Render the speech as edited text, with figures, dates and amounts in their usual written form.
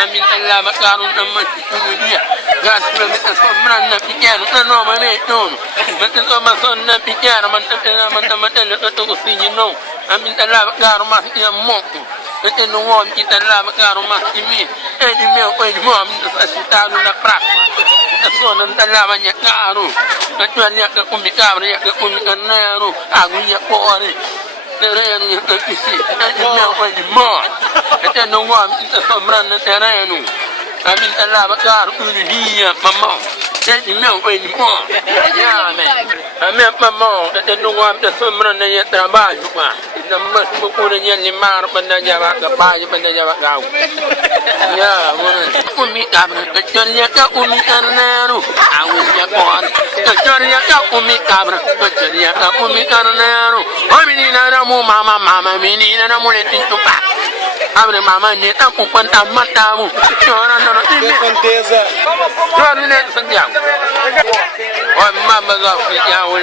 Amin Allah makarun amma dunia gas mena somran na pikian no mane non mena soma sonna pikian man to sinino amin Allah makarun mas ya moko mena no won kita Allah makarun mas imi di me ko di mo amin asitanu na prak asona Allah banyak karu kecuali ke umi kabri ke umi kanaru aku ya ko ari terenu yang terkisi di me ko di mo mena no won kita somran na terenu amin Allah bakar dunia mama jadi meu ni mo ya me amin mama kata nungam dah semran ya trabalho pa nama bukunya limar pada Jawa ke pai pada Jawa kau ya mana umi kabra kecuali ka umi karnaru awalnya kon kecuali ka umi kabra kecuali ka umi karnaru oh menina ramu mama menina ramu letin tupa abre mama ni tak kumpan tamat tamu orang orang ini certeza orang ini senjang oh mama gak punya awal